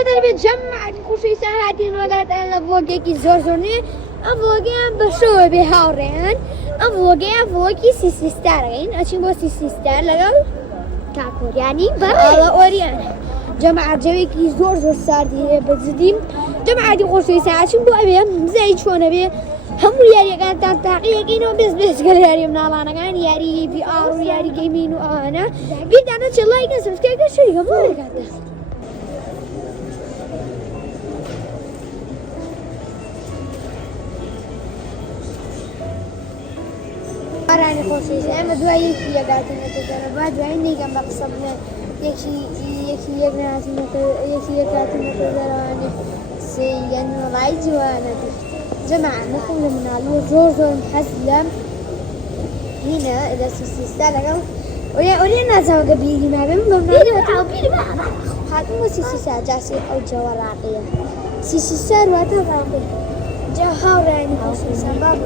هذا بيتجمع كل ساعتين ولا فوقي زورزوني فوقي بشوي بهاورين فوقي سيستارين أشي بو سيستار لقال كاكور يعني الله أوريان جماعة جويكي زور ساردي بزديم جماعة دي خوشي ساعة بو أبي زي شون أبي هم ياري كان تنتاقي كينو بس قال ياري من الله أنا كان ياري في آر ياري جيمين وأنا بيد أنا شلون يكسب كذا شيء ما أعرف أراني خوشي أما دواي في قاعدين نتكلم بعد دواي نيجان بقصبنا يكشي يقناس يكشي يكاتي نتكلم سيان رايج وأنا جماعة نقول من علو زور محسلم هنا إذا سيستالك ولينا زوج قبيلي ما بين بمنا هاتمو سيسا جاسي أو جوار راقية سيسا رواتا راقية جهاو راني خوشي سبب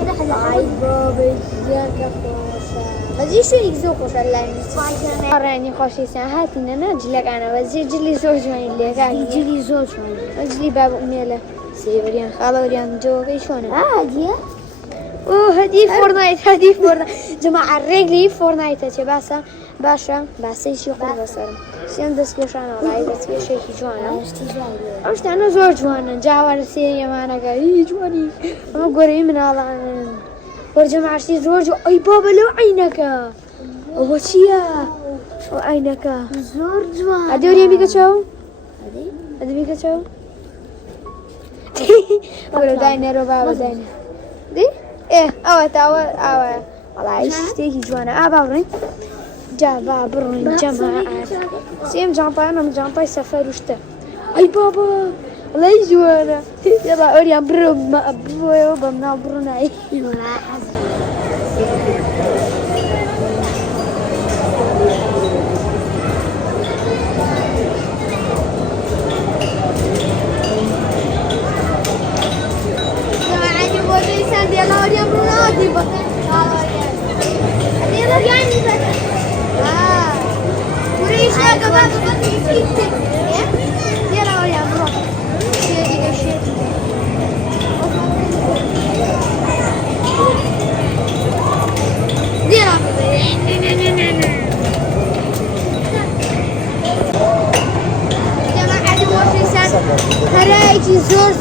هذا حاجة عيبة بيجيك خوشة بزي شو يجزو خوشة اللي راني خوشي ساعاتنا أنا أجلك أنا بزي جلي زوج وين اللي قاعد جلي زوج وين أجلي باب أميلة سيبريان خاله وريان جوكي شونه هادية هدي فورنايت جماعة الرجلي فورنايت باسا باسا يشي خور بصر سين دس كشانة ولا يدس كشيء جوانا أمش أنا زور جوانا جاور سيريا ما أنا قاعد جواني أنا قريب من الله ورجماعة شتي زور جو أي بابا لو عينك وشيا وعينك زور جوانا أدوري بيكاتشو أدي بيكاتشو ولا داينا بابا داينا دي إيه أو والله يشتي جوانا بابرين جابا برين جماعة سيم جانطاي أنا جانطاي سفر وشتا أي بابا الله يجوانا يلا أوريان برو بمنا بروناي ولا حزن يلا أوريان بروناي دي بطل يلا يعني بس وريش يا جماعة يلا يا برو شيء هرايتي زور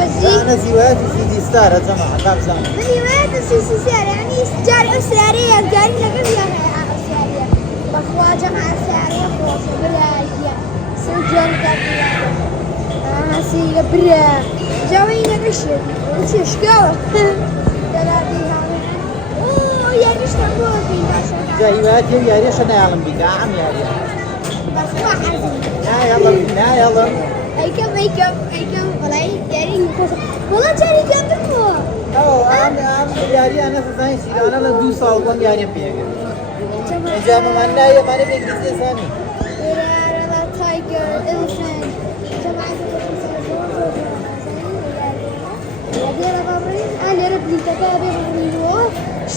بس أنا زيواتي سيدي ستار يا جماعة كم سنة زيواتي سيدي ستار يعني جاري أسرارية جاري لقبل يا أسرارية بخوا جماعة أسرارية خوش بلايا سجل كبيرة سيجا برا جوينا قشر وش شكاوة دلادي هذا يا ريش تقول في زيواتي يا ريش أنا يعلم بك عم يا ريش بخوا حزين يلا أيكم والله جاري والله جاري جنبكوا عم ياري أنا ساينس أنا لا دو سال كون ياري بيجي جام منا يا ماني بيجي ثاني لا تايجر إلفان جماعة يا بابرين أنا ربي تتابع منو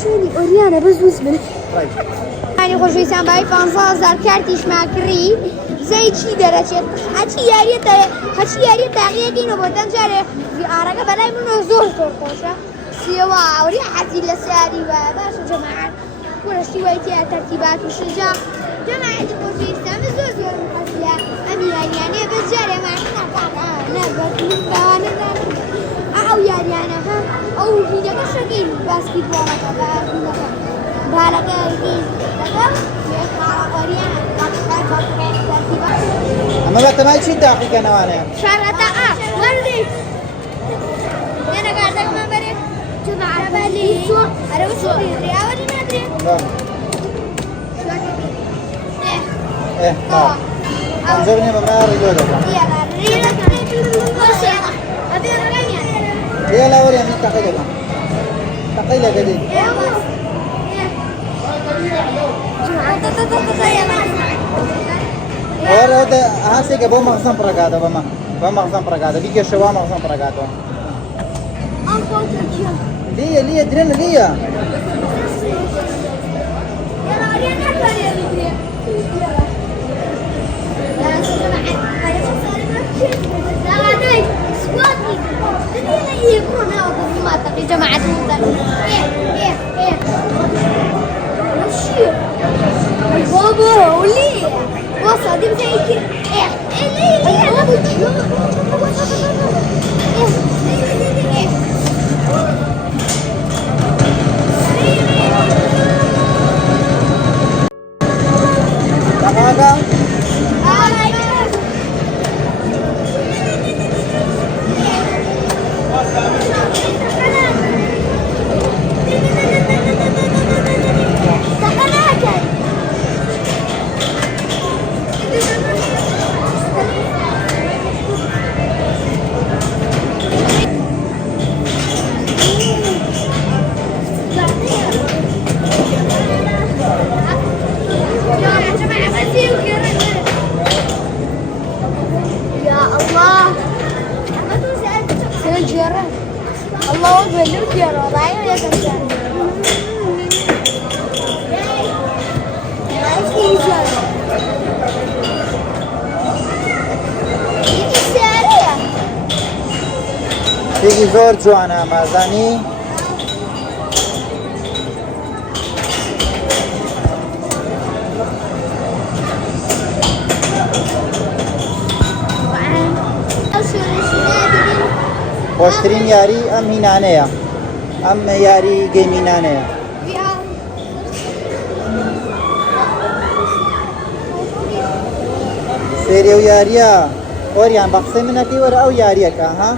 شوني أوريانا بس من يعني خوشی سام باید 15,000 کارتیش ماکری زي چی داره چه هچی یاری تاقیه کینو بودن جاره في آرگا بلای منو زور خوشه سیوا وری حتی لسیاری و باش جماعة ورشتی وایتی ترتیبات وشجاع جماعة خوشی سام زور محسیا امیرانی یعنی بس جاره ما نه بس نبانه أو يعني أنا ها أو هنا كشكل باسكتبول كذا بالك هيك هذا يقرأ أريانا أما لا تماي شيء داخل كنا وانا شرطة ولدي أنا قاعدة كمان بري جماعة بالي أنا وش بدري أولي ما أدري شو أكيد إيه أنزلني بمار رجوله يلا رجوله بس يلا أبي أرجعني يلا وري أمي تقيلة قديم और होते हाँ से क्या वो मौसम प्रकाश है वो मौसम प्रकाश है बीके शवा मौसम प्रकाश है लिए ड्रिल लिया بابا قولي بص دي بتاعتي Tamaga. يا الله سنجرة الله أكبر نجرة ضايع يا كمسان Peki zor Joana Mazani. Hoştrin yari am hinane ya. Am yari geminane ya. Seriyo yari ya. और यहाँ बक्से में नटी और आओ यारी है कहाँ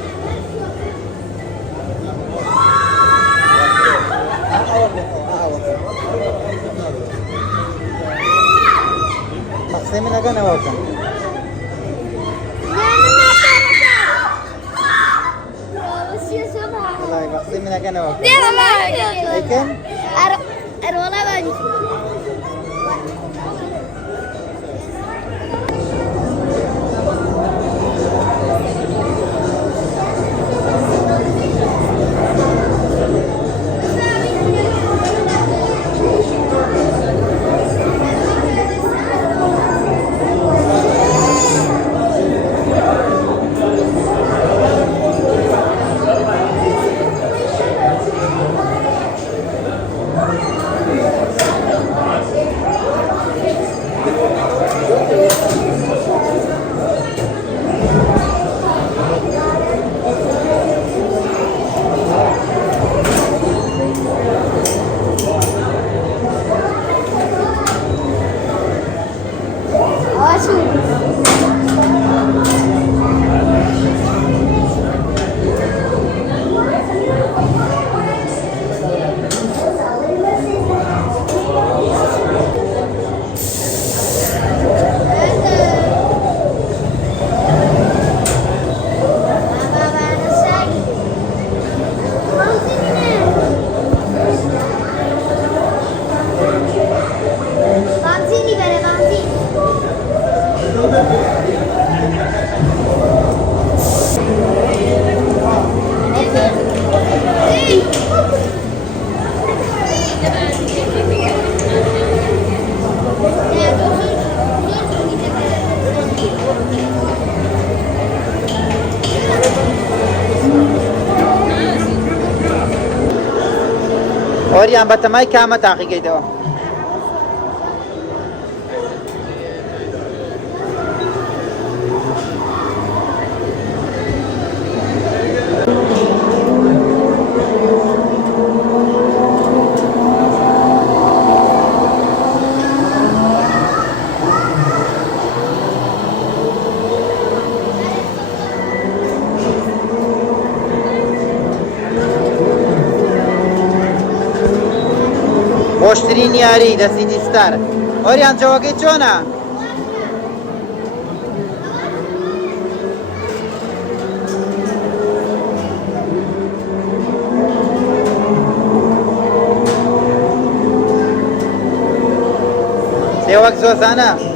बक्से में लगा ना वो क्या बक्से में लगा ना वो लेकिन और यहाँ बतामाई क्या मत आखी गई दो خوشترین یاری دستی دیستر اور یان جواگی چونه سه وقت زوزانه